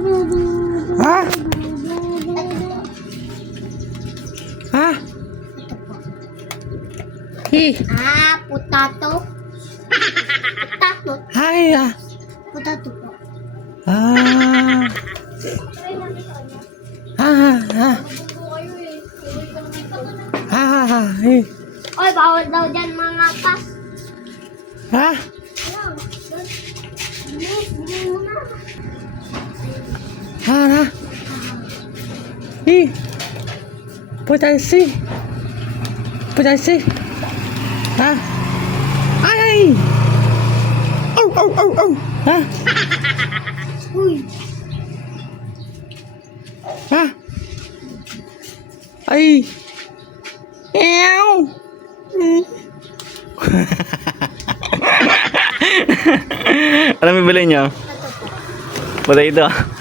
Ha? Ha? Potato. Potato. Ay, Potato po. Ah. Ay. Oy, bawal daw dyan mga pas. Ha? Bili mo na. Ha? Potensi. Ha? Ay! Oh! Ha? Uy. Ha? Ay! Ew! Ano bibili niyo? Potato.